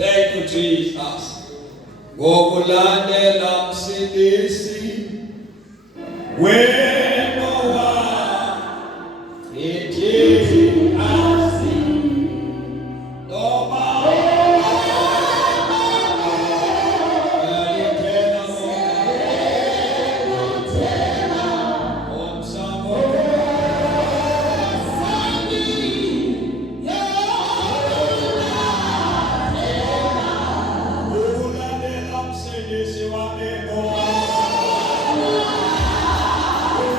Thank you, Jesus. Ngokulandela msindisi wena ithi asi loba Oh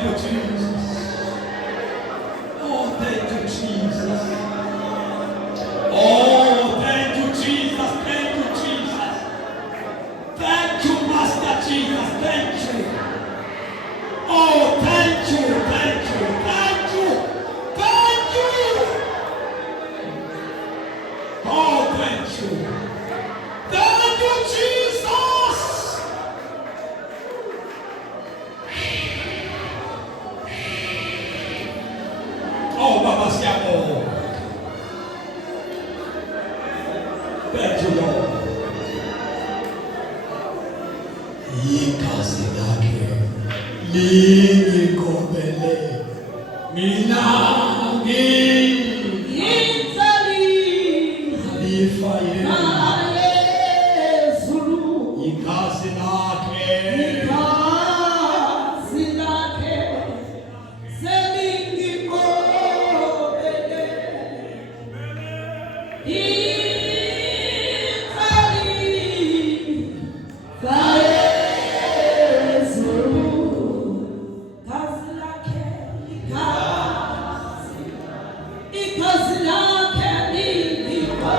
Thank you, Jesus. Oh, thank you, Jesus. Oh, thank you, Jesus. Thank you, Jesus. Thank you, Master Jesus. Thank you. Oh, thank you, thank you, thank you, thank you. Oh, thank you. Thank you, Jesus. Oh, Baba Siamo. Thank you, Lord. Ikazi lake linikopele minangi Itali alifaye Zulu ikazi lake semingi kobele Itali Zulu kazi lake ikazi lake niko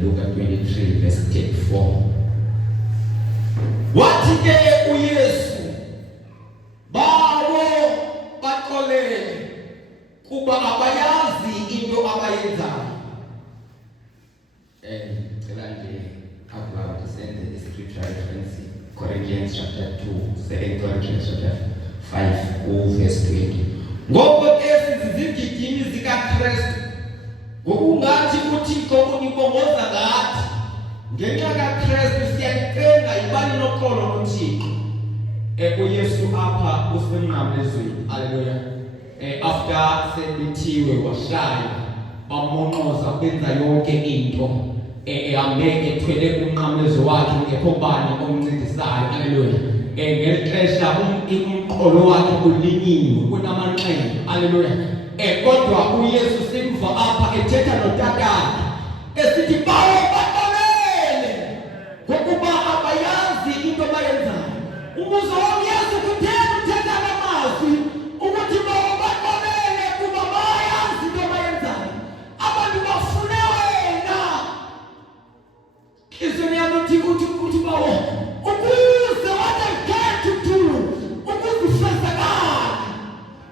Luka 23 verse 34. Wathi ke uYesu bawo baxolele kuba abayazi into abayenzayo. Cela nje abula senze iscripture reference Corinthians chapter 2, 2 Corinthians chapter 5 verse 20. Ngoba ke sizizigidini zikaKristu ngokungathi uThixo unibongoza ngathi ngenxa kaKristu siyacenga ibani noxolo loThixo. uYesu apha usemnqamlezweni. Haleluya. After sebethiwe washaya bamonqoza benza yonke into ehambeke ethwele umnqamlezo wakhe ngekho bani omncedisayo. Haleluya. Ngelixesha umqolo wakhe ulinyiwe kunamanxeba. Haleluya. Kodwa uYesu simva apha ethetha notatana esithi bawo baxolele ngokuba abayazi into abayenzayo. Umuzo woYesu kutheni uthetha namazwi ukuthi bawo baxolele kuba bayazi into abayenzayo. Abantu bafune wena. Izwi yami ukuthi bawo ukuze what I get to do ukuzifezekala.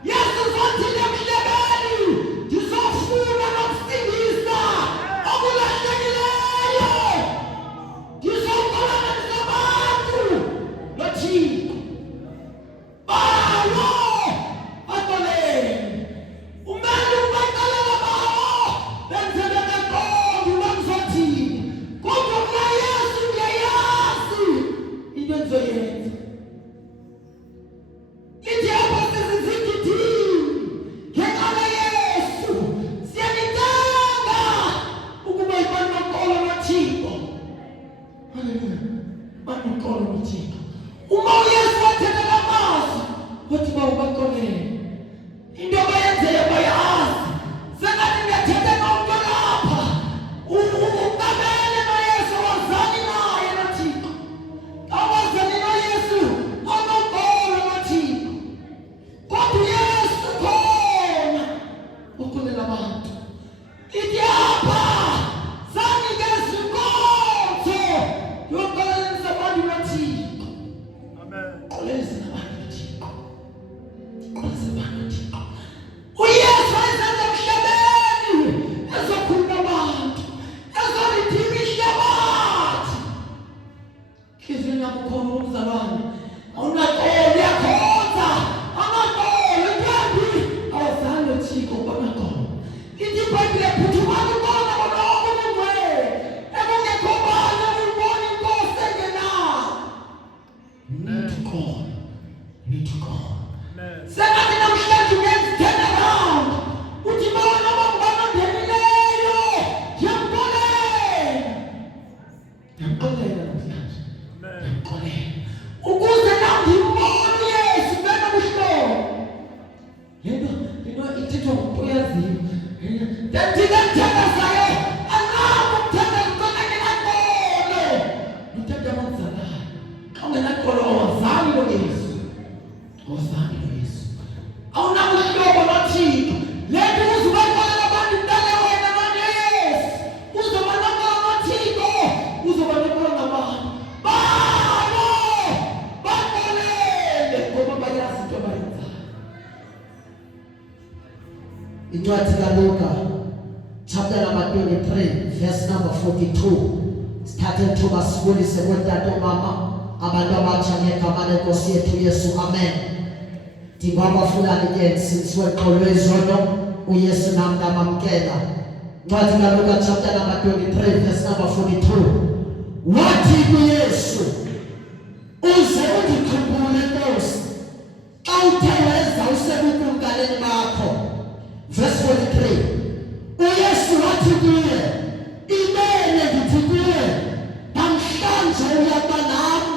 Yesu zothi ndizofuna nokusindisa okulahlekileyo. Incwadi kaLuka chapter number 23 verse number 42. Sithathe ithuba sibulise kontatha mama abantu abatsha ngegama lenkosi yethu Yesu. Amen. Ndibaba fulani ke siwexolo izono uYesu nami ndamamkela. Incwadi kaLuka chapter number 23 verse number 42. Wathi kuYesu, uze undikhumbule Nkosi xa uthe wenza usebukumkaleni bakho. Verse 43. uYesu wathi kuye, imene ndithi kuye, namhlanje uyaba nami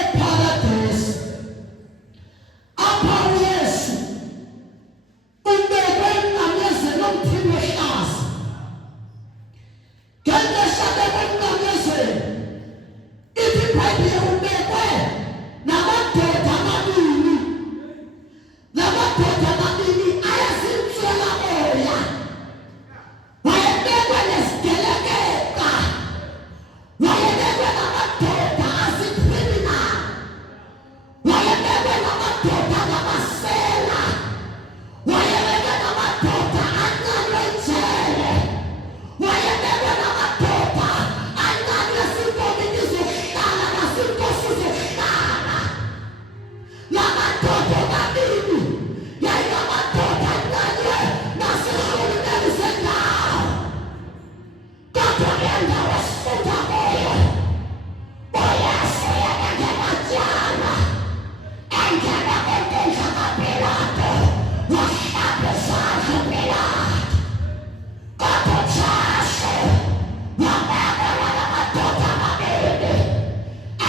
eparadesi. Apha uYesu ubekwe emnqamlezweni omthini wehlazo. Ngexesha emnqamlezweni ithi iBhayibhile ubekwe namadoda amabini. La madoda amabini ayazintswela moya. Wayebekwe nesigelekeka. Wayebekwe namadoda azi-criminal. Wayebekwe namadoda ngamasela. Wayebekwe namadoda anqanywe ejele. Wayebekwe namadoda anqanywe ziinkomiti zokuhlala naziinkosi zokuhlala. La madoda omabini yayingamadoda anqanywe nasezirhuluneli zendawo. Kodwa le ndawo esifunda kuyo uYesu yena ngematyala engena kwenkundla kaPilato wahlamba izandla uPilato. Kodwa uJesu wabekwa nala madoda amabini.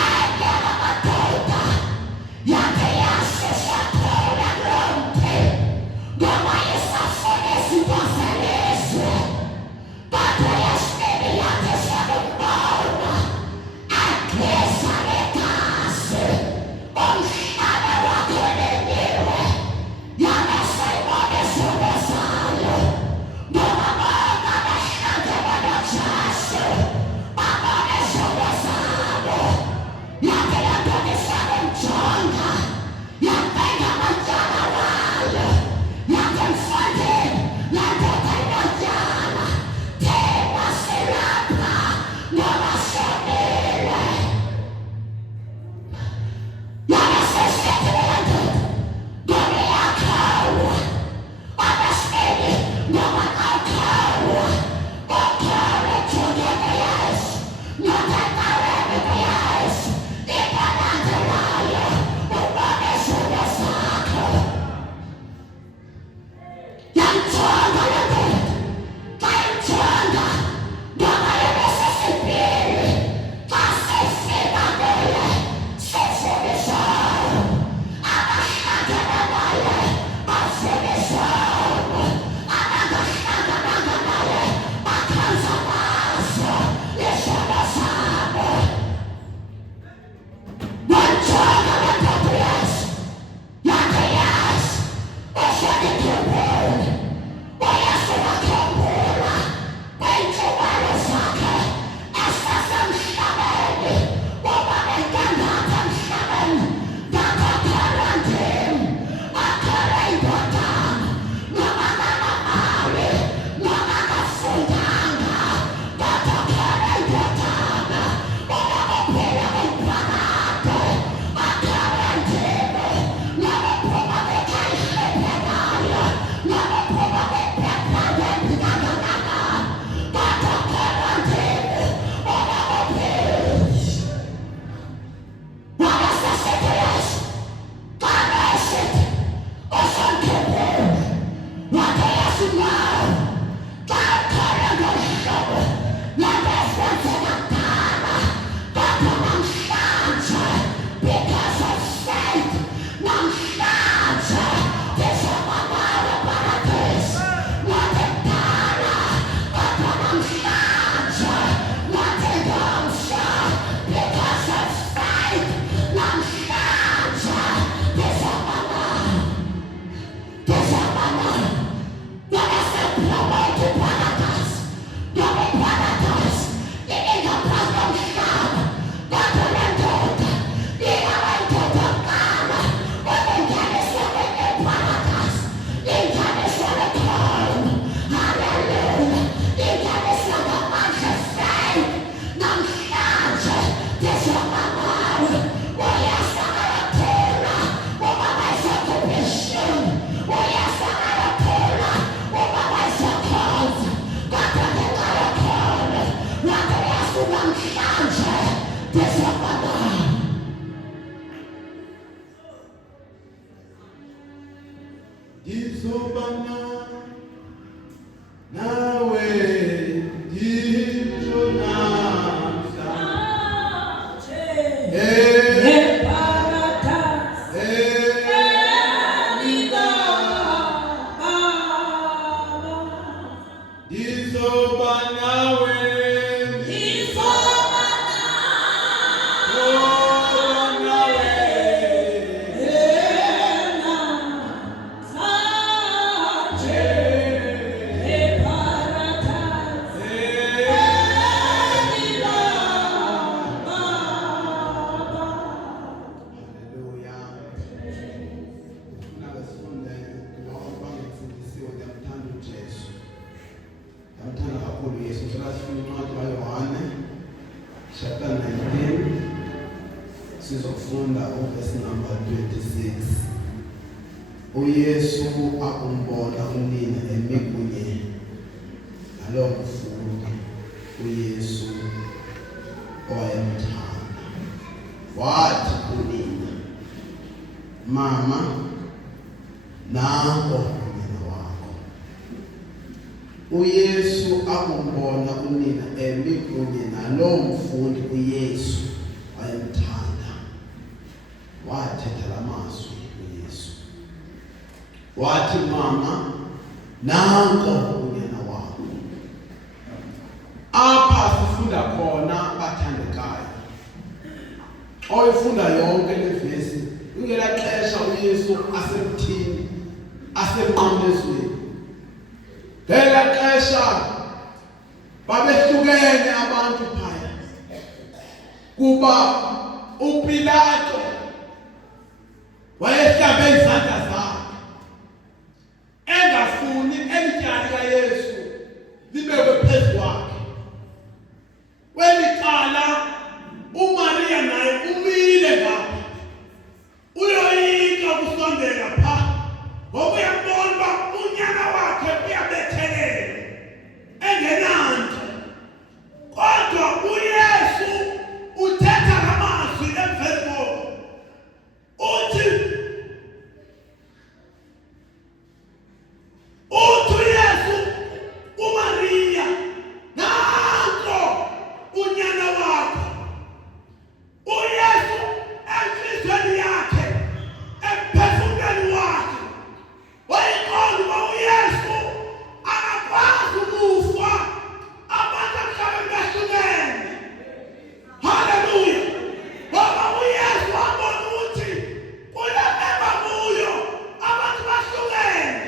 Enye lamadoda yathi yasishaphula kuloo mthi ngoba isafuna izinto zelizwe. Kodwa yesibini yathi sekumbona egeza ngegazi, umhlaba wakhe ulinyiwe. Yabe seyibona izono zayo ngoba bonke abahlangene noJesu babona izono zabo. Yathi le ndoda isekumjonga yabheka amatyala wayo. Yathi mfondini, le ndoda inotyala, thina silapha ngoba sonile. Yabe sesithi le ndoda, ngoba iyakhawa. Okwesibini, ngoba awukhawa, ukhawa ujonge kuYesu, notheqareni kuYesu, ibalandelayo ubone izono zakho. Yamjonga le ndoda, xa imjonga ngoba yebesesibhili. Xa sifika kuye sifuna izono, abahlangana naye bafuna izono, abangahlangana naye bakhenza ngazo izono zabo. Wamjonga le ndoda uYesu, yathi Yesu usondikhumbule. uYesu wakhumbula kwiintshumayelo zakhe esasemhlabeni kuba bengenapha emhlabeni. Ndakhokhelwa ndim, akholwe indodana, noba ngamamali, noba ngafundanga, ndakhokhelwa indodana. Unokuphila kwimpakade, akholwe ndim, nokuphuma kwikhaya ehlephanayo, nokuphuma kwiphepha lempilakazi, ndakhokhelwa ndim, unokuphila. Wabe sesithi uYesu, xa besithi usondikhumbule, wathi uYesu nawe xa ukholwe ngolu hlobo le nto ezenzeka kudala, kodwa namhlanje because of faith, namhlanje ndizoba nawe eparadesi. Wathi kudala, kodwa namhlanje, wathi ngomso because of faith, namhlanje ndizoba nawe. Ndizoba nawe. Wabe sepromote iparadesi, ngoba iparadesi ingaphandle komhlaba. Kodwa le ndoda ingawendoda kuqala ukungeniswa kwiparadesi, ingeniswa likhona. ngizobana nawe ngitsho namhla. Sizofunda verse number 26. uYesu akumbona unina emi kunye nalo mfundi uYesu owayemthanda. Wathi kunina, mama, nanko unina wakho. uYesu akumbona unina emi kunye nalo mfundi uYesu owayemthanda. Wathetha la mazwi uYesu. Wathi, mama, nanko unyana wakho. Apha sifunda khona bathandekayo. Oyifunda yonke le vesi, ngela xesha uYesu asemthini, asemnqamlezweni. Ngela xesha babehlukene abantu phaya. Kuba uPilato wayehlambe izandla zakhe, engafuni elityali kaYesu libekwe phezu kwakhe. Welicala uMaria naye umile ngapha, uyoyika kusondela pha, ngoba uyambona uba unyana wakhe uyabethelela engenanto. Kodwa uYesu uthetha ngamazwi emveni koko, uthi uYesu uMaria, nanko unyana wakho. uYesu enhlizweni yakhe, emphefumulweni wakhe, wayiqonda uba uYesu akakwazi ukufa abantu emhlabeni behlukene. Haleluya! Ngoba uYesu wabona ukuthi kule mema kuyo abantu bahlukene.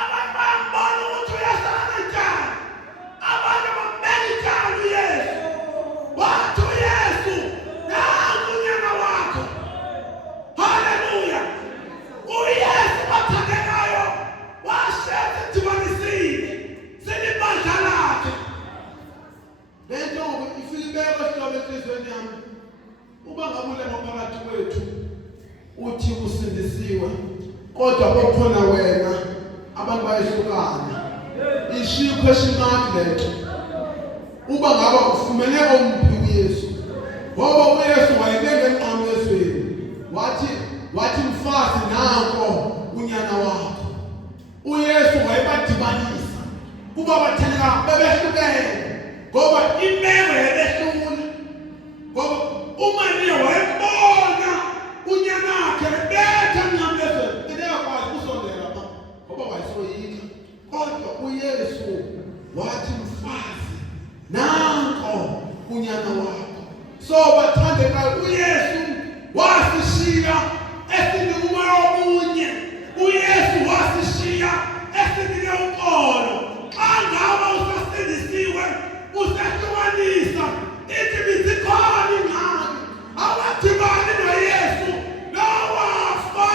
Abantu bayambona ukuthi uYesu akanentyala, abantu bambeka ityala uYesu. Wathi uYesu, nanku unyana wakho. Haleluya! uYesu bathandekayo washeza edibanisile, selibandla lakhe. Le nto ifike ibekwe esihloko enhliziyweni yami. Uba ngabe ulema phakathi kwethu uthi usindisiwe, kodwa kukhona wena abantu bayehlukana. Ishiya question mark le nto. Uba ngabe ufumene omphi uYesu, ngoba uYesu wayebeke emnqamlezweni. Wathi mfazi, nanko unyana wakho. uYesu wayebadibanisa kuba bathandeka bebehlukene, ngoba imeko yabehlula. Ngoba uMaria wayembona unyana wakhe ebetha emnqamlezweni, engekwazi ukusondela pha ngoba wayesoyika. Kodwa uYesu wathi, mfazi, nanko unyana wakho. So bathandekayo, uYesu wasishiya esinike umoya omunye. uYesu wasishiya esinike uxolo. Xa ngaba usasindisiwe, usahlukanisa, ithi bizikhona ingxaki. Awudibani noYesu, nowafa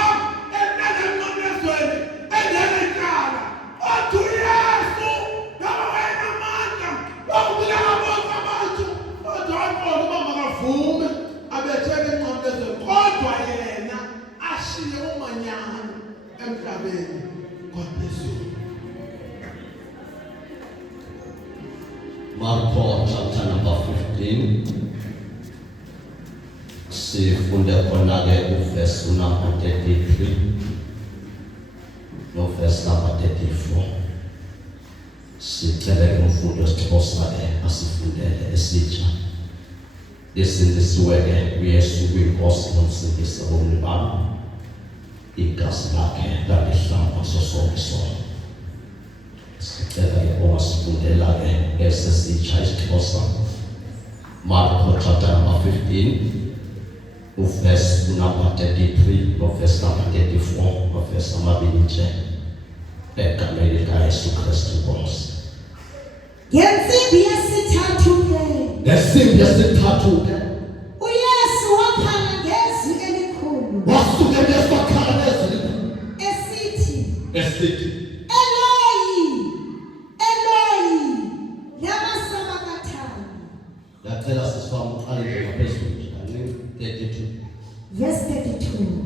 emnqamlezweni engenetyala. Kodwa uYesu ngoba wayenamandla wokubulala bonke abantu, kodwa waqonda uba makavume abetheke emnqamlezweni, kodwa yena ashiye umanyano emhlabeni. God bless you. Marko chapter number 15. Sifunde khona ke uverse number 33. no verse number 34. Sicela umfundi wesixhosa asifundele esitsha. Lesindisiweke uYesu kwinkosi nomsindisi womni bami. Igazi lakhe lalihlamba sonke isono. Sicela owasifundela esesitsha isixhosa. Marko chapter number 15, verse number 33, verse number 34, verse number 20. Egameni likaYesu Kristu Nkosi. Ngensimbi yesithathu ke Ngesimbi yesithathu ke uYesu wakhala ngezwi elikhulu wasuke ngesakhala ngezwi esithi Eloi, Eloi, lama sabachthani. Yacela sisifama uqale ngaphezulu kancane 32. Verse 32.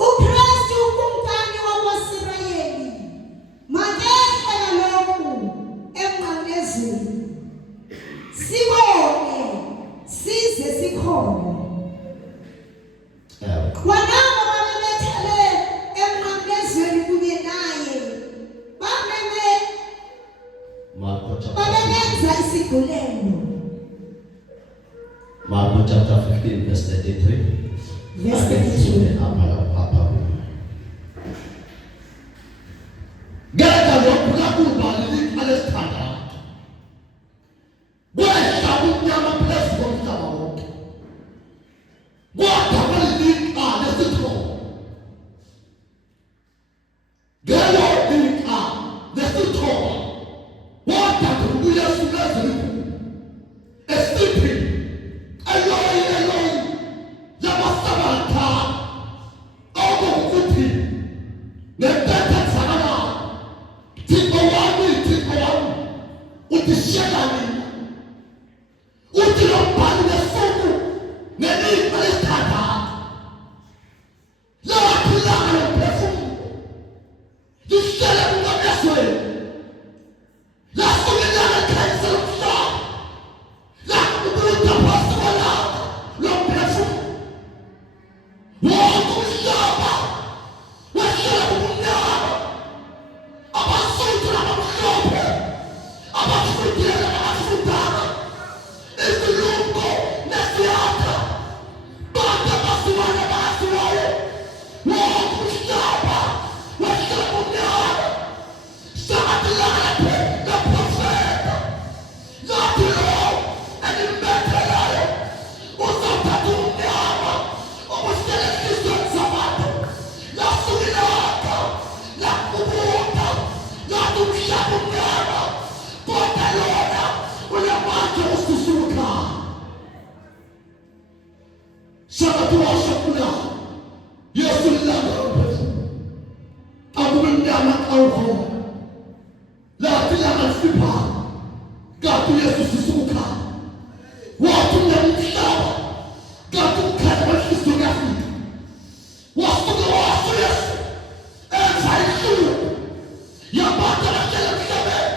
uKristu ukumkani wakwaSirayeli makehle ngalokhu emnqamlezweni sibone size sikhona kwanabo babemethele emnqamlezweni kunye naye babemenza isigulelo. Marko chapter 15 verse 33. Verse 32. ngeke lokhu kakhulu alesithandathu kwehla umnyama phezu komhlaba wonke kodwa kwaliliqa lesithoba ngelo liqa lesithoba kodwa kuYesu ngezwi esithi Eloi Eloi lama sabachthani okuthi ngempetha zakala Thixo wami utishiyela mina uthi lo mbhali lesuku ngelifa lesithandathu lathi langa lomphefumulo lihlele emnqamlezweni lasuke ilanga likhanyisa lomhlaba lakubutha phasi kwalanga lomphefumulo wonke umhlaba wehlele ubumnyama abasuthu nabamhlophe abafundile nabafundanga izilumko nesiyatha bonke abasiwane abasiwayo wonke umhlaba wehlele ubumnyama sakathi laphe leprofeta lathi lo elimbethelayo uzothatha umnyama obuhlele ehliziyweni zabantu lasuke ilanga lakubutha lathi umhlaba umnyama kodwa lona uyamandla ususuka sakathi washakula Yesu ilanga lomphefumulo akube mnyama awukhona lathi ilanga lifipha kanti uYesu sisuka wathi umhlaba kanti umkhanya wenhliziyo kuyafika wasuke wasu Yesu enza ihluku yabantu abahlala emhlabeni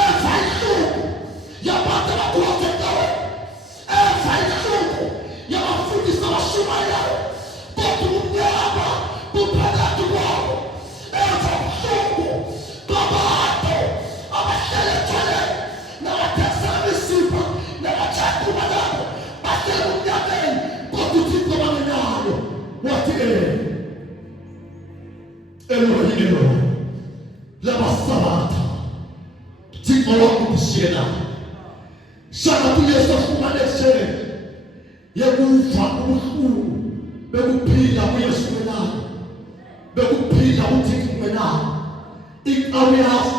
enza ihluku yabantu abakhokhela endaweni enza ihluku yabafundisi abashumayelayo kodwa umnyama buphakathi kwabo enza ihluku babantu abahlala ethwaleni nabathekisela imisipha nabatshayela labo bahlala umnyameni kodwa uThixo bangenalo wathi Eloi Eloi lama sabachthani Thixo wami utishiyela sakathi uYesu afumanise yekufa ubuhlungu bekuphila kuYesu wenayo bekuphila uThixo wenayo iqhawe yakho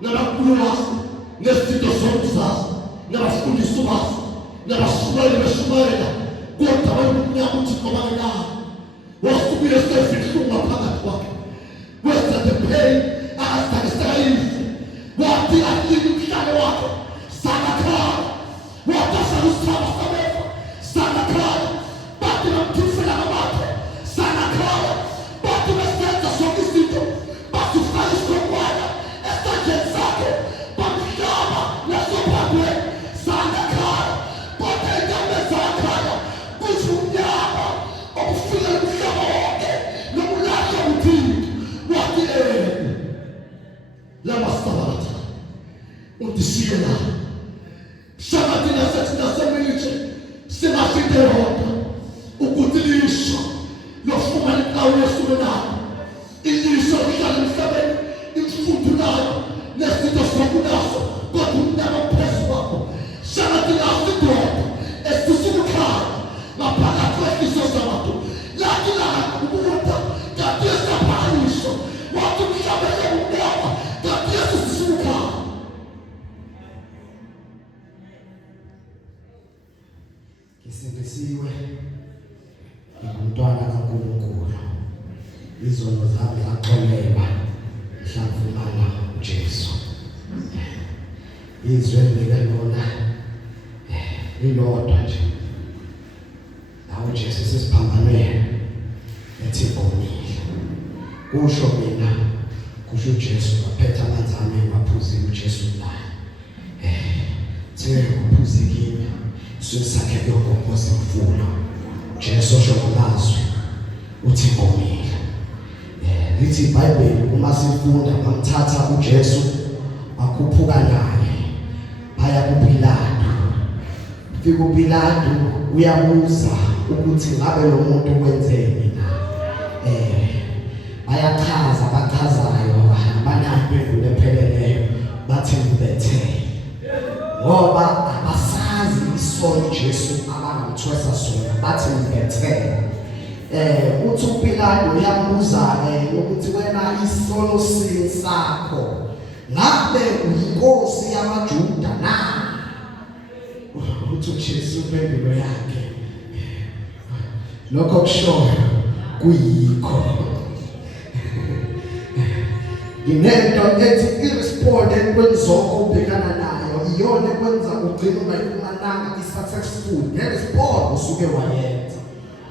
nabakhulu bakho ngesitho somzazi nabafundisi bakho nabashumayeli beshumayela kodwa wemnyama uThixo bangenayo wasuke uYesu efihlungu ngaphakathi kwakhe wenza the pain akasakisayisi wathi ahlile umhlale wakhe sakakhala wathi asalusithaba samefa sakakhala bathi bamthifela ngamakhe sakakhala bathi besenza zonke izinto bathi ufaka isikhonkwana esandleni sakhe bamhlaba nasophangweni sakakhala kodwa entameni zakakhala kuthi umnyama obufika umhlaba wonke nobulahla uThixo lamasabatha udishila shaka thina semilitshe singasiteroda ukuthi lisho lofumana indawo yesulenayo ilisho lihlala emhlabeni imfundulayo nesitho sokunaso kodwa umntana phezu kwakho shaka thina sidoda esisukukhaya ngaphakathi kwefiso zabantu lathi la ukubuta kanti esaphanisho wathi umhlabeni umnyama kanti esisukukhaya. Ngisindisiwe ngumntwana kaNkulunkulu, izono zami zaxolelwa mhlawumfumana uJesu. Izwe lika lona lilodwa nje, nawe Jesu sesiphambanwe ethi bonile. Kusho mina, kusho uJesu baphetha amanzi ami baphuzile uJesu naye. Kuphuzikile sisakhe lokho semfulo. Jesu osho ngamazwi uthi bonile. Lithi iBhayibheli uma sifunda bamthatha uJesu bakhuphuka naye baya kuPilato. Fika uPilato uyabuza ukuthi ngabe lo muntu wenzeni na. Bayachaza bachazayo abanampendulo epheleleyo bathi ubethe. Ngoba abasazi isono Jesu abangamthwesa sona bathi ubethe. Uthi uPilato uyambuza ukuthi wena isono sini sakho ngabe uyinkosi yamaJuda na? Uthi uJesu impendulo yakhe lokho kushoyo kuyikho. Inento ethi irresponde kwenzoko ubhekana nayo iyona kwenza ugcina ungayifumananga i-successful ngerespond usuke wayenza.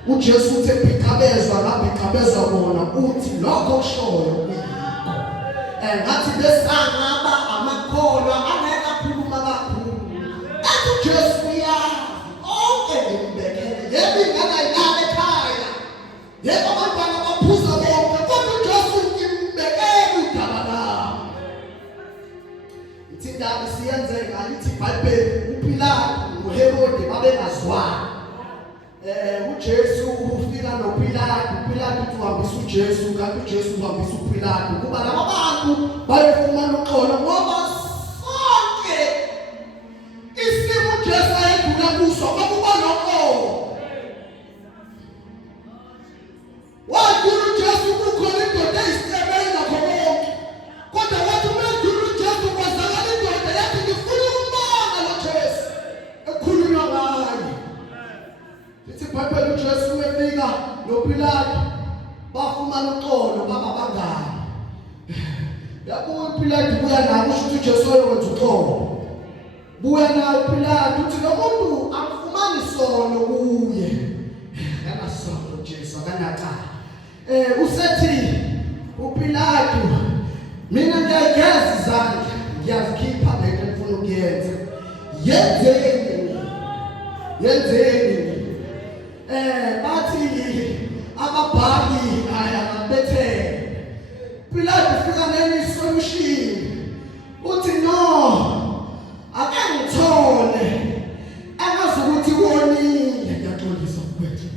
uJesu uthe bhiqabezwa ngabhiqabezwa bona uthi lokho kushoyo kuyikho. Ngathi besangaba amakholwa angeke akhuluma kakhulu. Ethi uJesu uyazi onke ngimbekele. Yebo ingane ayilale ekhaya. Yebo abantwana baphuza bonke kodwa uJesu ngimbekele udaba lami. Ithi ndaba siyenzeka lithi iBhayibheli uPilato noHerode babengazwani. uJesu ufika noPilato. uPilato uthi uhambisa uJesu kanti uJesu uhambisa uPilato kuba laba bantu bayefumana uxolo ngoba sonke isimo uJesu ayedlula kuso kwakuba noxolo. Wadlula uJesu kukhona indoda eyisebenza khonke kodwa wathi uma edlula uJesu kwazakala indoda yathi ngifuna ukumbona lo Jesu ekhulunywa ngaye. Lithi iBhayibheli uJesu efika noPilato bafumana uxolo baba bangani. Yabuya uPilato buya naye usho ukuthi uJesu wenza uxolo. Buya naye uPilato uthi lo muntu amfumani sono kuye. Akasono uJesu akanaqala. Usethi uPilato mina ngiyageza izandla ngiyazikhipha lento engifuna ukuyenza. Yenzeni. Bathi ababhali ayabethe. Pilato ufika neni solution. Uthi no. Ake ngithole. Angazi ukuthi wonile ngiyaxolisa kwethu.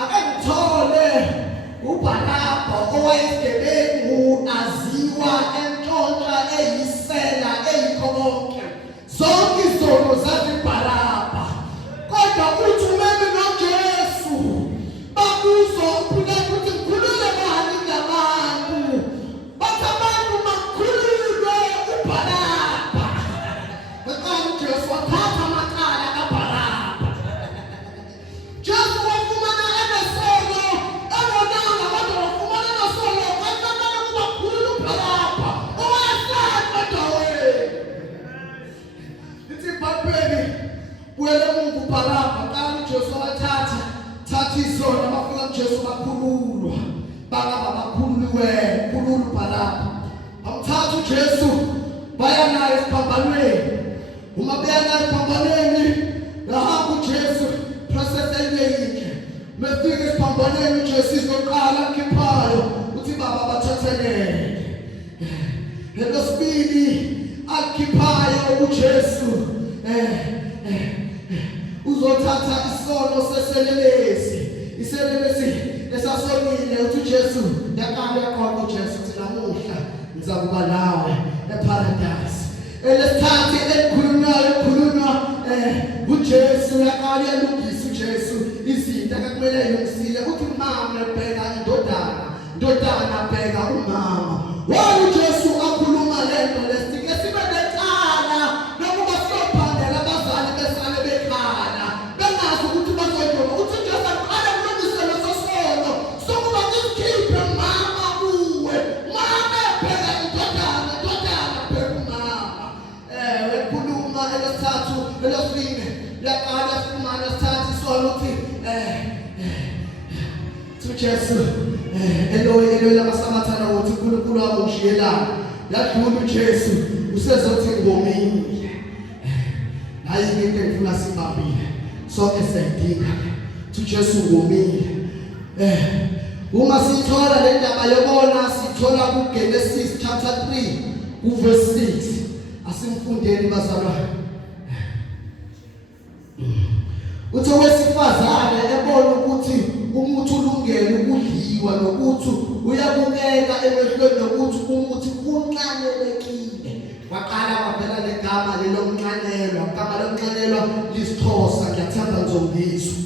Ake ngithole uBaraba owayesigebengu aziwa entshontsha eyisela eyikho konke. Zonke izono zaziBaraba. Kodwa uthi umeme noJesu babuzo uPilato ukuthi ngikhulule bani ngabantu. Bathi abantu makhululwe uBaraba. Bekani uJesu wathatha amacala kaBaraba. Jesu wafumana enesono engonanga kodwa wafumana enesono kanti kuba khulu uBaraba owayesana endaweni. Lithi iBhayibheli Wele Mungu Baraba kanti Jesu wathatha izono bafika kuJesu bakhululwa bangaba bakhululiwe khulula uBaraba. Bamthatha uJesu baya naye esiphambanweni. Uma beya naye esiphambanweni bahamba uJesu process eyinhle. Mefika esiphambanweni uJesu izoqala mkhiphayo uthi baba bathathelele. Elosibili akikhiphayo uJesu uzothatha isono seselelesi iselelesi esasonile uthi uJesu yakala khona uJesu uthi namuhla ngizakuba nawe eparadise. Elesithathu elikhulunywa uJesu yakala yalungisa uJesu izinto akakumele yilungisile uthi mama ebheka indodana bheka umama. Wathi uJesu akhuluma lento lesike sibe necala nokuba siyophandela abazali besale bekhala bengazi ukuthi bazoyona uthi Jesu aqala ukulungisa leso sono sokuba ngikhiphe mama kuwe mama ebheka indodana bheka umama. Wekhuluma elesithathu elesine yaqala fumana lesithathu isono uthi Jesu Eloyi lamasamathana uthi uNkulunkulu wami ngishiyelana yadlula uJesu usezothi ngomini hayi into engifuna sibambile sonke siyidinga uJesu ngomini. Uma sithola le ndaba yobona sithola kuGenesis chapter 3 verse 6 asimfundeni bazalwane. Uthi wesifazane ebona ukuthi umuthi ulungele ukudliwa nokuthi uyabukeka emehlweni nokuthi umuthi unqanelekile waqala wavela negama lelomnqanelwa igama lomnqanelwa lisixhosa ngiyathanda ngizongizwa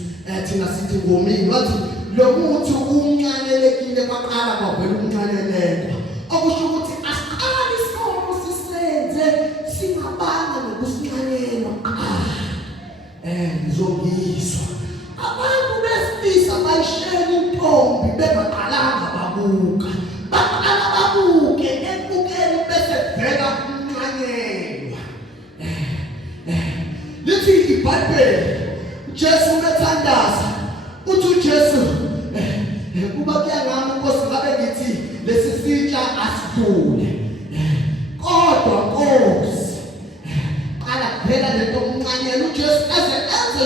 thina sithi ngomini wathi lo muthi unqanelekile kwaqala kwavela umnqanelekwa okusho ukuthi asiqala isono sisenze singabanga nokusinqanelwa ngizongizwa abantu besilisa bayishela intombi bengaqalanga babuka baqala babuke ekubukeni bese vela umnqanyelwa. Lithi iBhayibheli uJesu methandaza uthi uJesu kuba kuyangami Nkosi ngabe ngithi lesi sitsha asidlule kodwa Nkosi qala kuphela lento umnqanyelo uJesu enze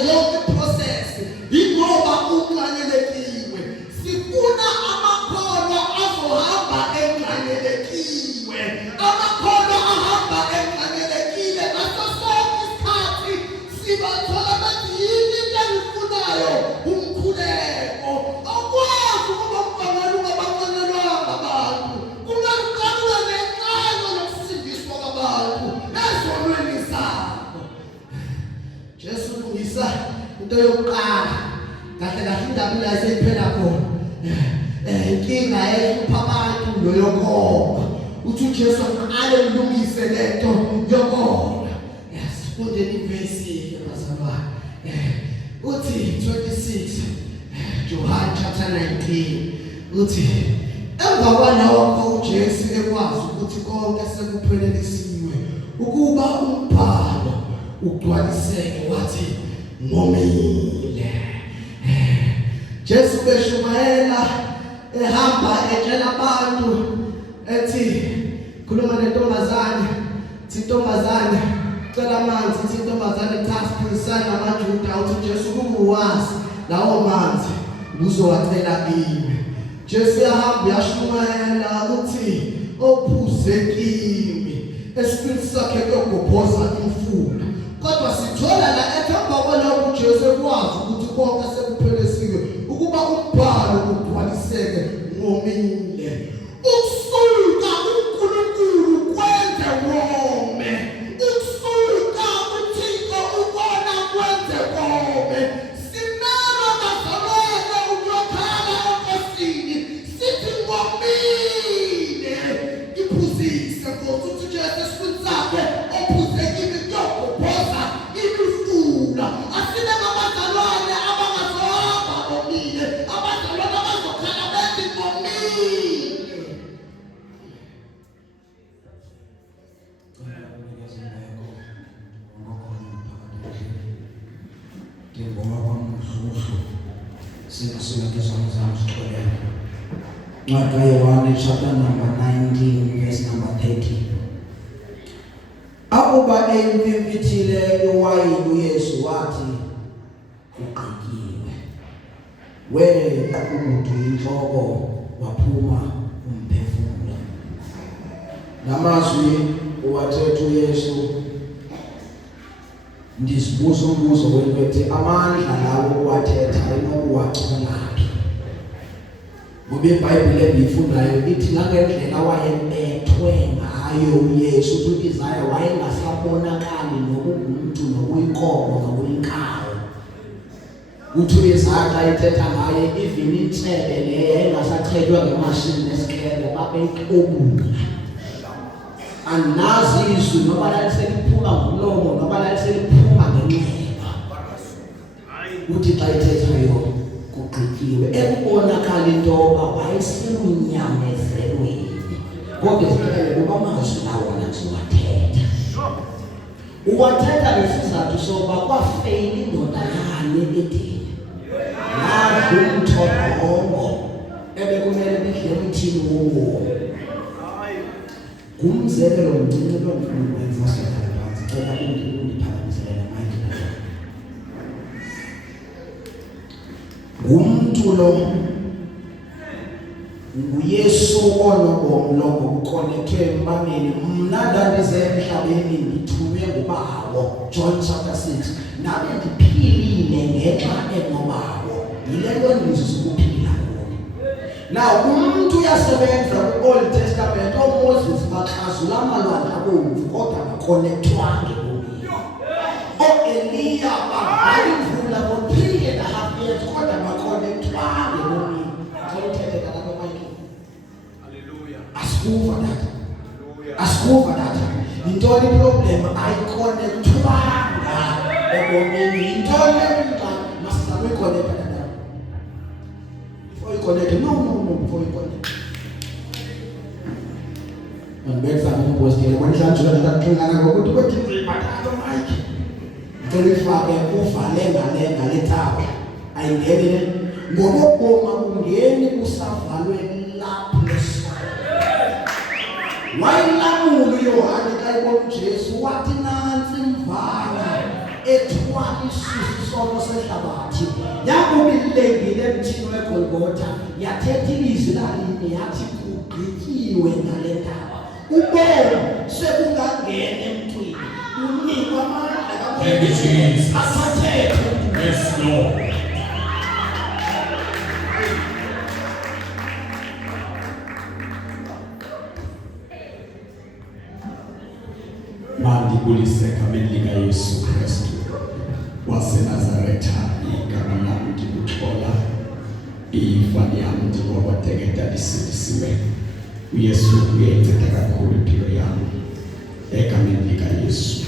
yonke process ingoba unqanyelekiwe sifuna amakhono azohamba enqanyelekiwe amakhono ahamba enqanyelekile ngaso sonke isikhathi sibathola bathi yini into engifunayo umkhuleko akwazi ukuba mfanele ungabanqanyelwanga abantu kungaluqalula nenqalo nokusindiswa kwabantu ezonweni zabo. Jesu lungisa into yokuqala kahle indaba la isephela khona inkinga ehlupha abantu loyokoma uthi uJesu aqale ulungise lento yokoma. Sifundeni ivesi bazalwane uthi 26 John chapter 19 uthi emva kwalokho uJesu ekwazi ukuthi konke sekuphelelisiwe ukuba umbhalo ugcwaliseke wathi ngomile. Jesu beshumayela ehamba etshela abantu ethi khuluma nentombazane intombazane cela amanzi intombazane cha siphilisana namaJuda uthi Jesu kubuwazi lawo manzi uzowacela kimi. Jesu yahamba yashumayela uthi ophuze kimi espiritu sakhe kokubhoza imfula. Kodwa sithola la ethemba kwalokho uJesu ekwazi ukuthi konke sekuphelelisiwe ukuba umbhalo ugcwaliseke ngomile. Ukusuka uNkulunkulu kwenze wome ukusuka uThixo ubona kwenze wome simelo bazalwane ukuyokhala enkosini sithi ngomile iphuzise ngokuthi uJesu sifundisake ophuze kimi kuyokubhoza imifula asile ngabazalwane abangazohamba ngomile abazalwane abazokhala bethi ngomile. Yohane chapter number 19 verse number 30. Akuba eyimfimfithile iwayini uYesu wathi uqikiwe. Weqhudu inhloko waphuma umphefumulo. namazwi owathetha uYesu ndizibuza umbuzo wethu amandla lawo owathetha inokuwacholaphi ngoba iBhayibhile endiyifundayo ithi langendlela wayebethwe ngayo uYesu uthi Isaya wayengasabonakali nokumuntu nokuyinkomo nokuyinkawu uthi Isaya ithetha ngaye even inhlebe le yayingasachelwa ngemashini nesikele babeyixobula anazi izwi noba laliseliphuma ngomlomo noba laliseliphuma ngenxeba uthi xa ithethayo kugqityiwe ekubonakala into yoba wayeselunyamezelweni kodwa ziqele kuba amazwi lawona nje uwathetha ngesizathu soba kwafeyila indoda yane edini umthongo ebekumele bedlele ithini wowo kumzekelo mncinci lo mfundo wenza sokhala phansi cela undiphakamisele manje umuntu lo nguYesu onobomlo ngokukonekthwe embaneni mna ndandize emhlabeni ngithunywe nguBawo John chapter 6 nabe ndiphilile ngenxa enobawo yile nto ndizokuphila kuyo now umuntu uyasebenza ku-Old Testament oMoses baxazula amalwandle abomvu kodwa bakonekthwange kuyo o-Eliya bavala imvula for 3.5 years kodwa bakonekthwange kuyo asikuva data intoni problem ayikonekthwanga ebomini intoni masizame uyikonekta data before you connect no before you connect andibekisa ngombostile kwanihlanjula ndataxingana ngokuthi kwethi bathatha mike ngifake uvale ngale thaba ayingene ngokuboma kungeni kusavalwe lapho wayilamula uYohane xa ebona uJesu wathi nansi imvala ethwa isusu sono sehlabathi yakubilengile emthini weGolgotha yathetha ilizwi lalinye yathi kugqityiwe ngale ndaba ubomi sekungangena emntwini unikwa amandla kaJesu asathethe yes Lord mandibulise egameni likaYesu Kristu waseNazaretha igama lam ndikuthola ifani yam ndikwabateketa lisidisiwe uYesu uyenceda kakhulu impilo yam egameni likaYesu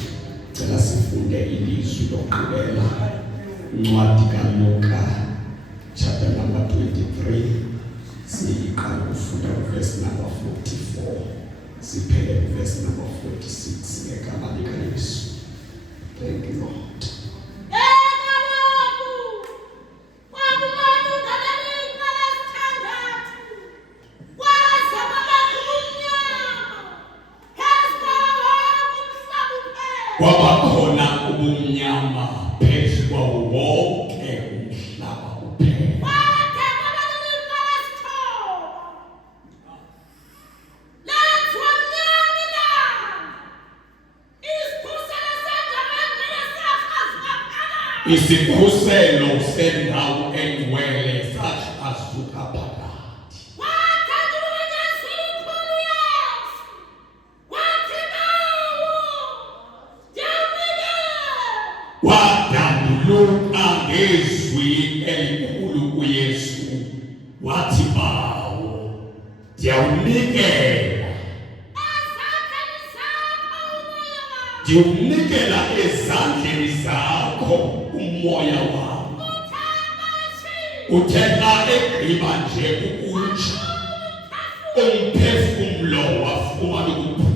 cela sifunde ilizwi lokugqibela incwadi kaLuka chapter number 23 siqala ukufunda verse number 44 siphele verse number 46 ngegama likaYesu. Thank you Lord. Kwabakhona ubumnyama phezu kwawo wonke umhlaba uphela. Isikhuselo sendawo engcwele sazuka phakathi. Wadambuluka ngezwi elikhulu kuYesu wathi bawo ndiyawunikela ndiyawunikela ezandleni zakho umoya wami uthetha egqiba nje ukutsha umphefumlo wafumana ukuphuma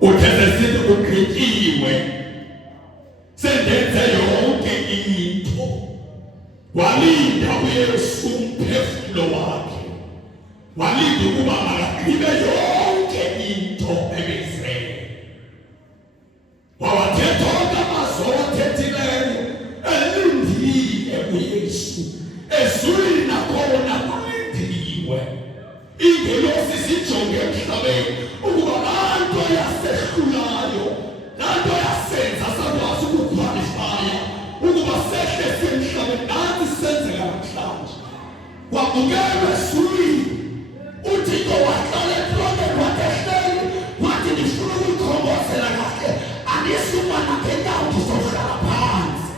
uthezesithi ugqityiwe sendenze yonke into walinda uYesu umphefumlo wakhe walinda ukuba makagqibe yonke into ebizele wawathetha onke amazwi awathethileyo elindile uYesu ezulwini nakhona kulindiwe ingelosi sijonge emhlabeni ukuba laa nto yasehlulayo, laa nto yasenza sakwazi ukukhwalifaya ukuba sehle semhlabeni nathi senzeka namhlanje. Kwamukelwe ezulwini, uThixo wahlala entlongeni watehleli wathi ndifuna ukuyikhongozela kahle, andisuma nakenyawo ndizohlala phansi.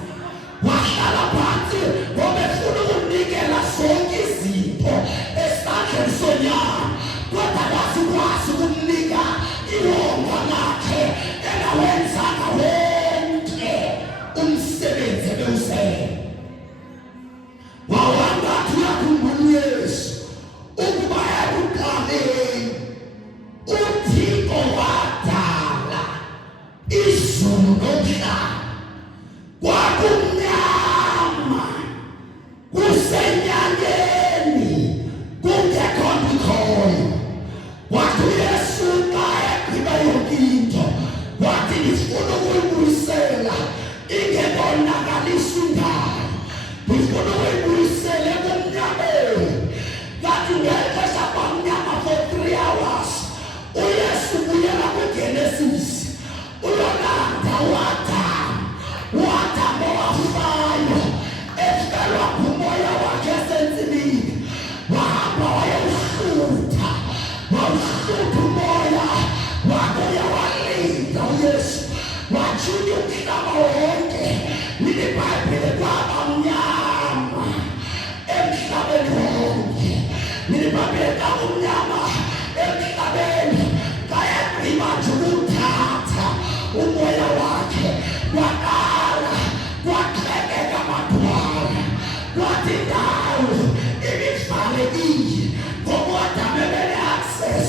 Wahlala phansi ngoba efuna ukunikela zonke izinto esandleni sonyana, kodwa akazukwazi ukumnika iwonga lakhe engawenzanga wonke umsebenzi ebewusenza. Wawangathi uyakhumbula uYesu ukuba ekuqaleni uThixo wadala izulu nomhlaba, kwakumnyama kusenyangeni kungekho nto ikhoyo. Wathi uYesu xa egqiba yonke into wathi ndifuna ukuyibuyisela ingebonakalisa indawo, ndifuna ukuyibuyisela ebumnyameni. Kanti ngexesha kwamnyama for 3 hours uYesu buyela kwiGenesis uyolanda uAdamu owafayo efelwa ngumoya wakhe esentsimini, wahamba wayewuhlutha umoya wabuya walinda uYesu watshintsha umhlaba wonke. IBhayibhile kwaba mnyama emhlabeni wonke, IBhayibhile kwakumnyama emhlabeni. Kayagqiba nje ukuthatha umoya wakhe waqala kwaqhekeka amadwala, kwathi indawo ibivalekile ngoba uAdamu ebene-access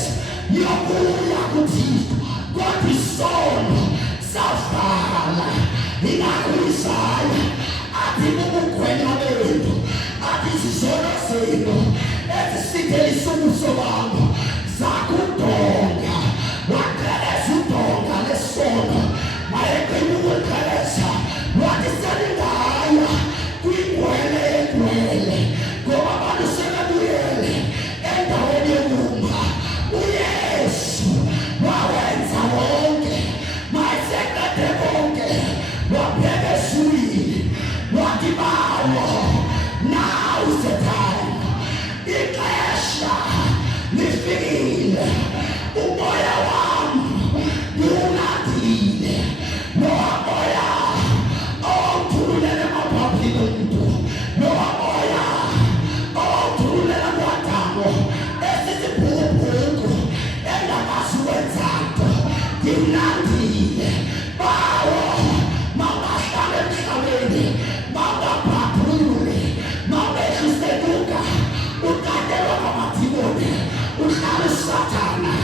yokuya kuThixo, kodwa isono savala. Ingakho uIsaya athi bubugwenya benu, athi izizono zenu ezisithelisa ubuso bami zakudonga. Waqheleza udonga lesono, mayeqina ukuliqheleza wathi selingaya kwingwele yengwele ngoba abantu sebebuyele endaweni yobumba. uYesu wawenza wonke, mayeseqede konke wabheka ezulwini wathi bawo, now is the time, ixesha lifikile, umoya wami ngiwulandile. Lowa moya owawuthululela emaphapini omuntu, lowa moya owawuthululela kuAdamu esizibhukubuku engakwazi ukwenza nto, ngiwulandile. Bawo mawungahlala emhlabeni, mawungabhabhuli, mawungehlisenyuka uqadelwa ngamadimoni, uhlala uSathana,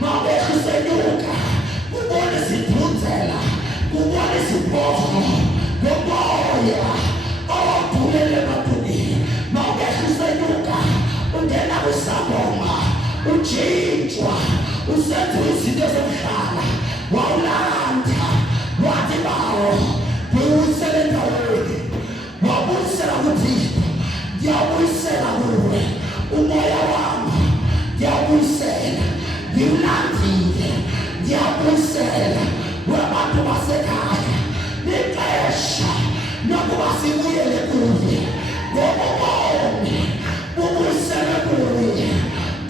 mawungehlisenyuka ubone izidunzela, ubone izibhozo ngomoya owawuthulele ebantwini. Mawungehlisenyuka ungena kwisangoma, utshintshwa usenziwa izinto zomhlala, wawulanda wathi bawo ngiwuyisela endaweni. Wabuyisela kuThixo, ngiyawubuyisela kuwe umoya wami, ngiyawubuyisela, ngiwulandile, ngiyabuyisela webantu basekhaya. Lixesha lokuba sibuyele kuye ngoba ubomi bubuyisele kuye.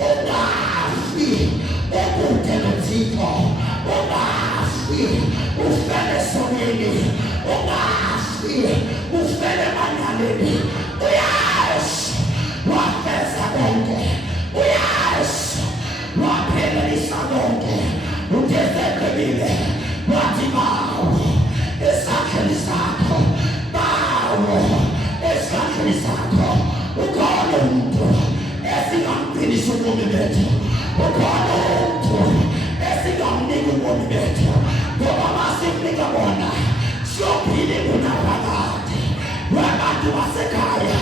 Ungafi okude noThixo, ungafi ufele esonweni, ungafi ufele emanyaleni. uYesu wafeza konke, uYesu waphelelisa konke. Udesekebile wathi bawo esandleni sakho, bawo esandleni sakho. Ukhona umuntu esingamqinisa ubomi bethu, ukhona umuntu esingamnika ubomi bethu, ngoba masinika bona siyophila kunaphakade. Webantu basekhaya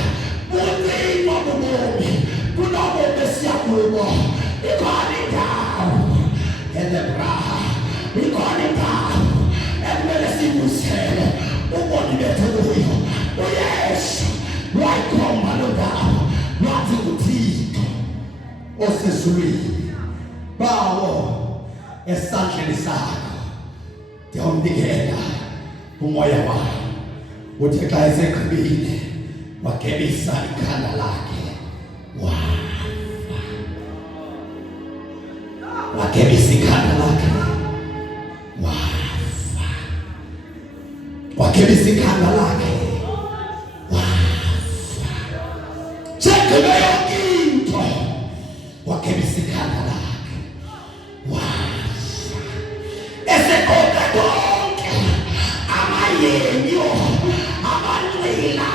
bunzima bubomi kunobomi esiya kubo. Ikhona indawo elebraha, ikhona indawo ekumele sibuyisele ubomi bethu kuyo. uYesu wayikhomba lo ndawo. osezulwini bawo esandleni sakho ndiyawunikela umoya wakho uthi xa esekhulile wagebisa ikhanda lakhe wagebisa ikhanda lakhe wagebisa ikhanda lakhe njengebe yonke into wagebisa ikhanda lakhe eseqoqa konke amayenyo amanqila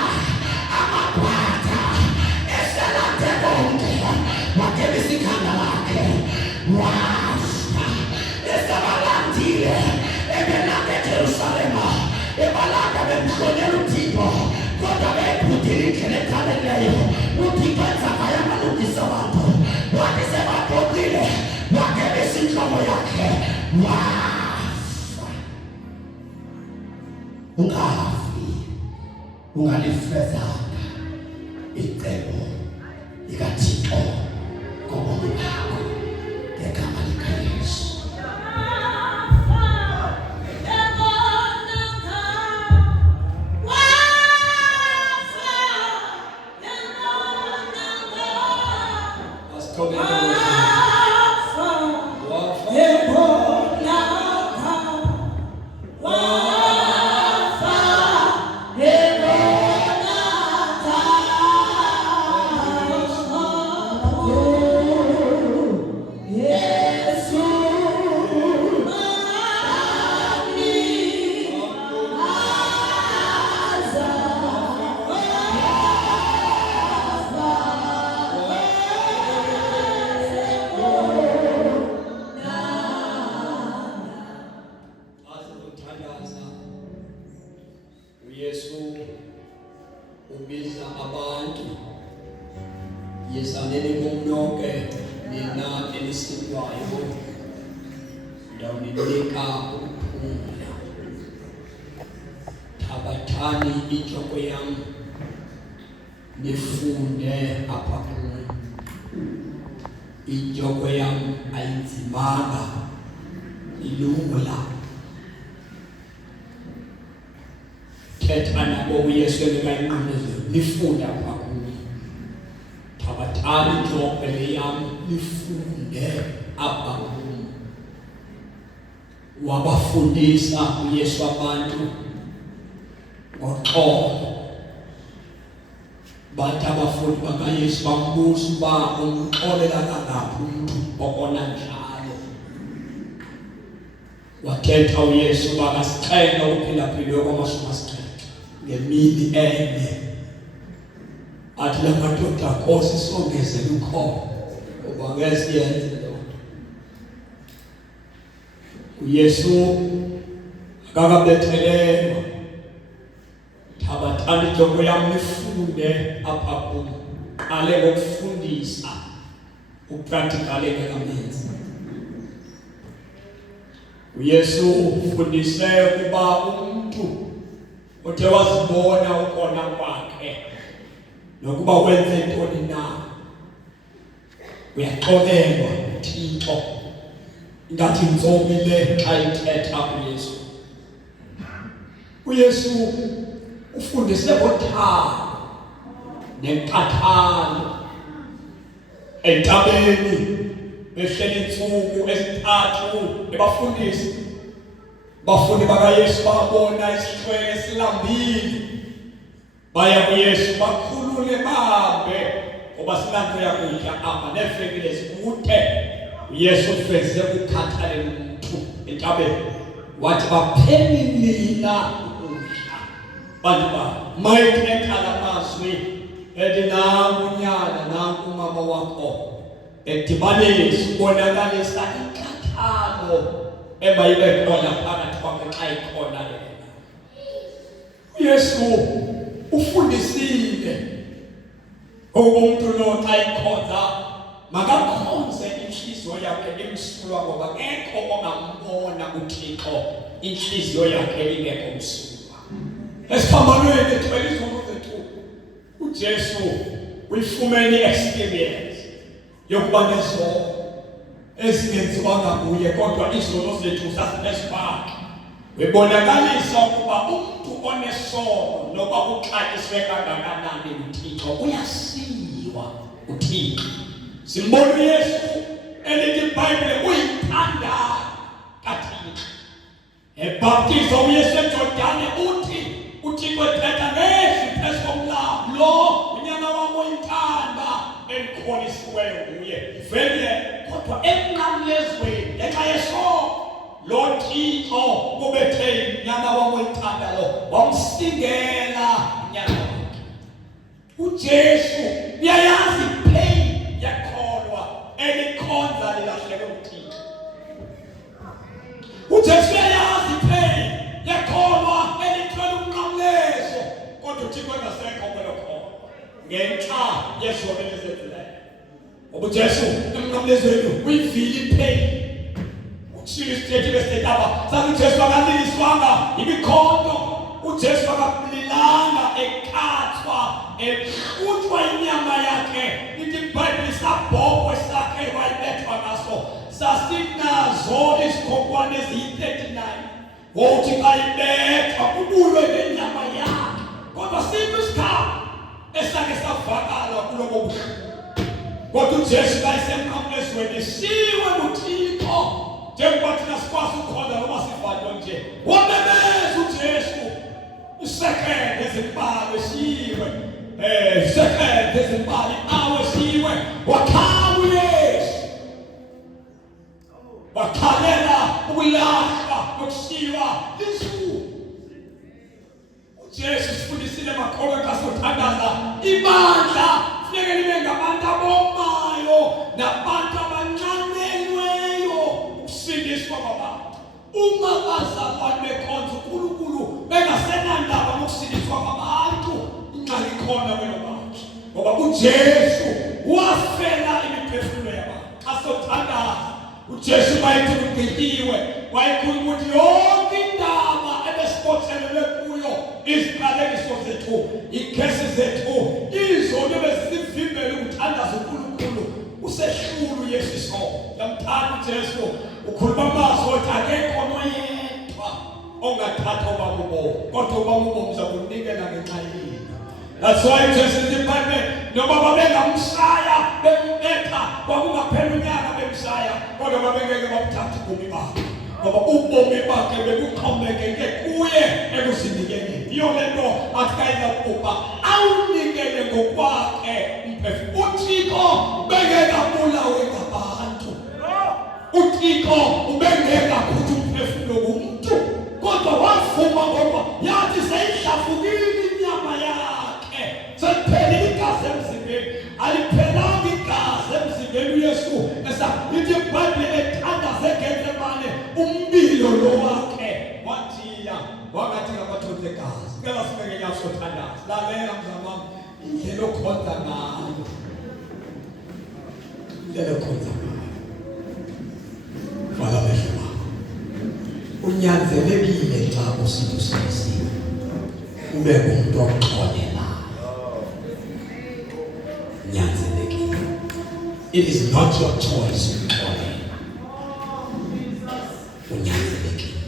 amaphatha eselaphe konke wagebisa ikhanda lakhe esabalandile ebelapha eJerusalema ebalanda bemhlonela uThixo kodwa bephutile indlela ethaleleyo uThixo enza ngayo amalungisa abantu wathi sebaphoqile wagebisa inhlobo yakhe ungafi ungalifezanga icebo likaThixo ngobomi bakho ngegama likaYesu. Nifunde apha kuyo thabathani injongo yam nifunde apha kuyo wabafundisa uYesu abantu ngoxolo bathi abafundi bakaYesu bambuza uba umxolela kangaphi umntu okona njalo wathetha uYesu uba kasixhenxe ukuphila-philiwe kwamashumi asixhenxe ngemini enye athi la madoda Nkosi songezele ukhono ngoba ngeke siyenze loo nto. uYesu akakabethelelwa thabathani injongo yam nifunde apha kum qale ngokufundisa upracticale ngekamenzi. uYesu ufundise ukuba umntu othe wazibona ukona kwakhe nokuba wenze ntoni na uyaxolelwa uThixo ngathi inzomi le xa ithetha uYesu. uYesu ufundise ngothando nenkathalo entabeni behleli intsuku ezintathu ebafundisi. Bafundi bakaYesu babona isihlwele esilambile baya kuYesu bakhulule bahambe ngoba sinanto yakutya apha neefekile zikude. uYesu ufeze ukukhathalela umuntu entabeni wathi bapheni nina ukudla. Bantu mayithetha la mazwi ethi nangu unyana nangu umama wakho edibanisa ubonakalisa inkathalo emayibe khona phakathi kwakhe xa ikhona yena. uYesu ufundisile umuntu lo xa ikhonza makakhonze inhliziyo yakhe imsulwa ngoba ngekho ongambona uThixo inhliziyo yakhe ingekho msulwa. Esiphambanweni ethwele izono zethu uJesu uyifumene experience yokuba nesono ezingenziwanga nguye, kodwa izono zethu zazinezibakhe. Bebonakalisa ukuba umuntu onesono noba uxatyiswe kangakanani uThixo uyasiwa uThixo. Simbona uYesu elithi iBhayibhile uyithandayo kaThixo. Ebhaptiza uYesu eJordani uthi uThixo ethetha ngezwi phezu komlambo, lo unyana wam oyinthanda elikholisiweyo nguye. Vele kodwa emnqamlezweni ngenxa yesono lo Thixo kubethe unyana wam oyinthanda lo wamsingela unyana wakhe. uJesu uyayazi ipain yakholwa elikhonza lilahleke uThixo. uJesu uyayazi ipain yakholwa elithwele umnqamlezo, kodwa uThixo engasekho kwelo kholo ngenxa yesono elizenzileyo. Ngoba uJesu emnqamlezweni uyivile ipain. Siyisithethi besetaba sathi uJesu akaliliswanga imikhonto, uJesu akamlilanga ekhathwa eqhutshwa inyama yakhe. Lithi iBhayibhile isabhokwe sakhe wayibethwa ngaso sasinazo izikhonkwane eziyi-39. Wothi xa ibethwa kubulwe ngenyama yakhe, kodwa sikho isikhathi esake savakala kulobo buhlungu. Kodwa uJesu xa esemnqamlezweni siwe nguThixo, njengoba thina sikwazi ukukholwa noma sivalwe nje, wamemeza uJesu isekende ezimbalwa esiwe, isekende ezimbalwa awe esiwe, wakhala uYesu, wakhalela ukulahlwa nokushiywa lizuku. uJesu sifundisile makholwa xa sothandaza ibandla funeke libe ngabantu abomayo nabantu abanqanelweyo ukusindiswa kwabantu. Uma bazalwane bekhonza uNkulunkulu bengasenandaba nokusindiswa kwabantu, ingxaki ikhona kwelo bantu. Ngoba uJesu wafela imiphefumulo yabantu. Xa sothandaza uJesu bayithi ugqityiwe, wayikhuluma ukuthi yonke indaba ebesibotshelelwe kuyo, iziqalekiso zethu, ikhesi zethu, izono ebezisivimbela ukuthandaza uNkulunkulu, usehlula uYesu isono. Yamthanda uJesu, ukhuluma amazwi othi akekho noyedwa ongathatha obam ubomi, kodwa obam ubomi uzakunikela ngenxa yenu. That's why uJesu in the Bible, noba babengamshaya bembetha kwakungaphela unyaka bemshaya, kodwa babengeke babuthatha ubomi bakhe, ngoba ubomi bakhe bebuxhomekeke kuye ekuzinikeni. Yiyo le nto athi xa izabhubha awunikele ngokwakhe umphefumulo. uThixo ubengekabulawe ngabantu, uThixo ubengekakhuthi umphefumulo kumntu, kodwa wavuma ngoba yathi seyihlafukile inyama yakhe, seliphelile igazi emzimbeni. Aliphelanga igazi emzimbeni uYesu lithi iBhayibhile ethandaze eGetsemane umbilo lo wakhe wathiya wangathi ngamathontsi egazi. Ngeke sibeke nyawo sothandaza. Lalela mzamam, indlela okhonza ngayo, indlela okhonza ngayo, vala amehlo wakho. Unyanzelekile xa usithi usilisiwe ube ngumntu oxolelayo. Unyanzelekile. It is not your choice ukuxolela. Unyanzelekile.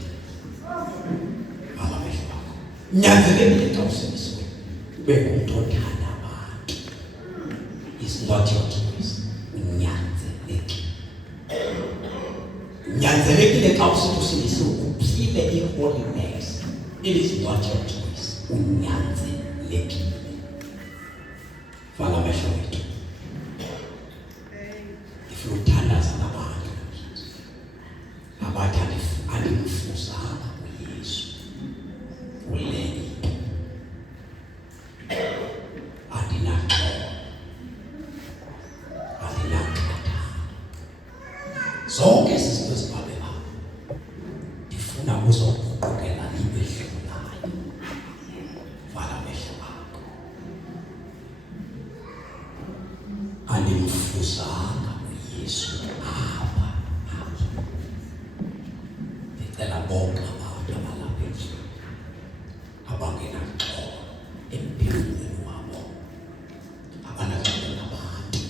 Vala amehlo wakho. Unyanzelekile xa usilisiwe ube ngumntu othanda abantu. It's not your choice. Unyanzelekile. Unyanzelekile xa usithi usilisiwe uphile i-holiness. It is not your choice. Unyanzelekile. Vala amehlo wethu. If uthandaza nabantu abathi andimfuzanga uYesu kule nto, andinaxolo, andinankathalo, zonke ezi zinto zibhalwe apha, ndifuna uzoguqukela libedlulayo. Vala amehlo wakho. Andimfuzanga uYesu apha. Ndicela bonke abantu abalapha endlini abangenaxolo empilweni wabo, abanaxolo nabantu,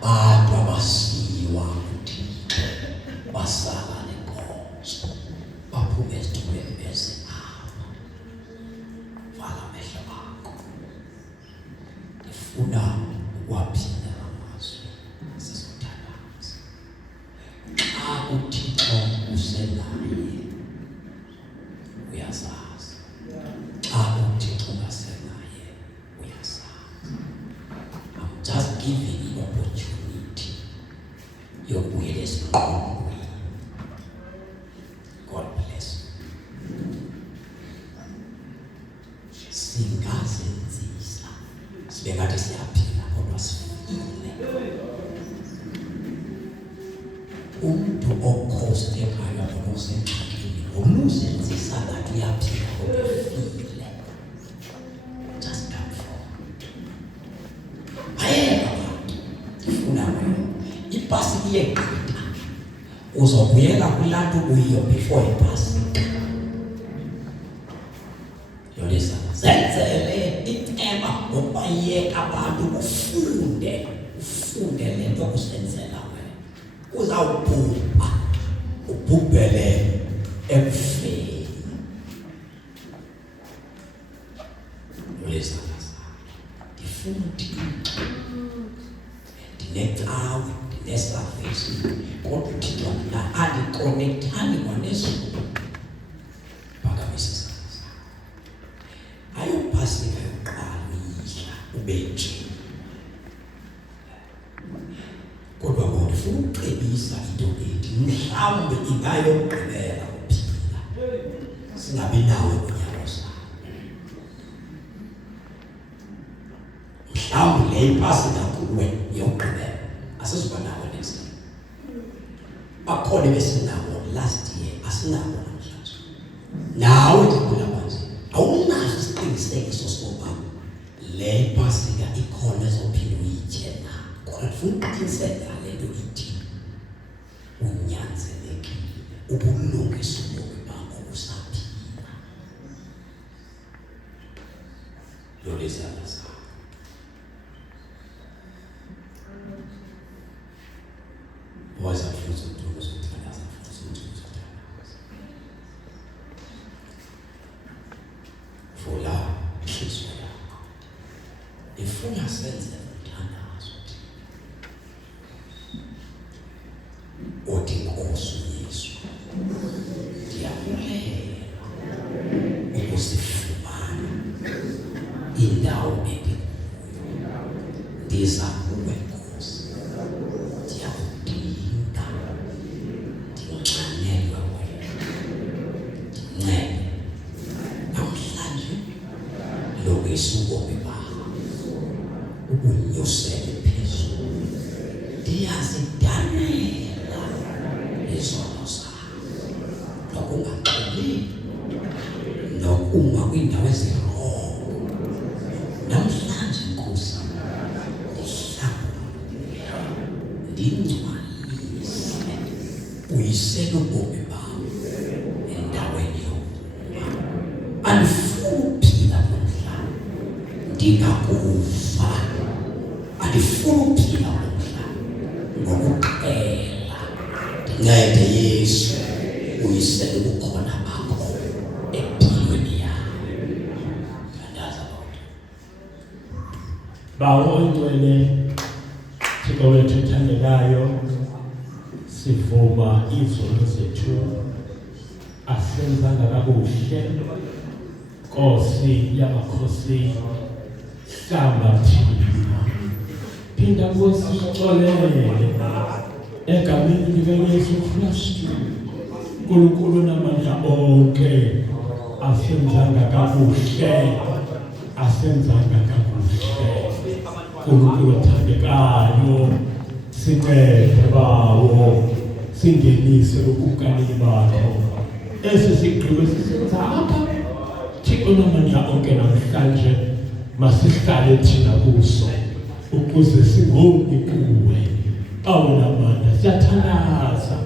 abantu abasiwa uThixo basala nenkonzo baphume esithubeni bese apha. Vala amehlo akho. Ndifuna ukwaphinda amazwi sizothandaza. Xa uThixo usenaye uyazazi. Xa uThixo ungasenaye uyazazi. I'm just giving you opportunity yokubuyela esiqongweni. God bless you. Singazenzisa sibe ngathi siyaphila kodwa sifile. Umuntu okhostekayo onosengxakini oluzenzisa ngathi uyaphila kodwa ufile. Just come forward. Ayeka ndifuna wena ibhasi iyegqitha uzobuyela kulapho uyiyo before ibhasi. Yolisa zenzele iceba ngobayeka abantu ufunde lento kusenzela wena. Uzawubhubha ubhubhele ekufeni. Yolisa ndifuna uThixo ndinecawe ndinesavisi kodwa uThixo na andikonekthani kwanesiko phakamisa. Ayobhasika yokuqala uyihla ube nje. Kodwa bona ufuna ukucebisa into ethi mhlawumbe ingayokugqibela ukuphila singabi nawe unyaka ozayo. Mhlawumbe le ibhasika kuwe yokugqibela asizuba nawe next year. Bakhona besinabo last year asinabo namhlanje. Nawe ngikula manje awunaso isiqinisekiso sokuba le pasika ikhona ezophinda uyitye na. Kodwa ufuna ukuqiniseka le nto ithi unyanzelekile ubulungisa ubomi bakho usaphila. Yolizana zakho. Waza futhi umuntu uzothandaza futhi uzothandaza. Vula inhliziyo yakho. Ifuna senze umthandazo. Othi Nkosi Yesu. Ndiyakulela ukusifumana indawo endikuyo. Ndiza kuwe Nkosi. Ndiyakudinga. Ndinxanelwe wena. Ndincede. Namhlanje lokisa ubomi bakho ubunyusele phezulu. Ndiyazidanela izono zakho nokungaxoleli nokuma kwiindawo ezirongo. Namhlanje Nkosi ndihlawule ndingcwalise uyisele ubomi bakho endaweni yokuba andifuni ukuphila nomhlaba ndingakufa. Andifuni ukuphila nomhlaba ngokuqhela. Ndincede Yesu uyisele ubukhona bakho empilweni yakho. Thandaza Bawo ongcwele Thixo wethu othandekayo, sivuma izono zethu asenzanga kakuhle. Nkosi yamakhosi hlamba thina. Phinda Nkosi uxolele egameni likaYesu Kristu. Nkulunkulu namandla onke asenzanga kakuhle. Nkulunkulu othandekayo sincede bawo singenise ukukanini bakho. Esi sigqibo sisenza apha Thixo namandla onke namhlanje masihlale thina kuso ukuze singoni kuwe. Awona manda siyathandaza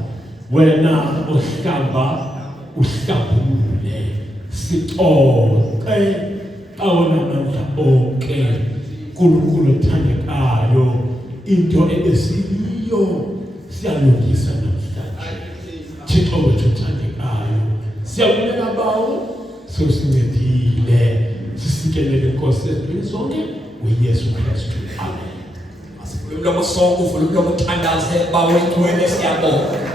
wena ohlamba uhlambule sixoxe. Awona mandla onke Nkulunkulu othandekayo into ebesiyiyo siyalungisa namhlanje. Thixo wethu othandekayo, siyabuleka bawo sosincedile sisikelele Nkosi ezintweni zonke uYesu Kristu. Amen. Asivule umlomo sonke, uvule umlomo uthandaze bawo wethu wena siyabonga.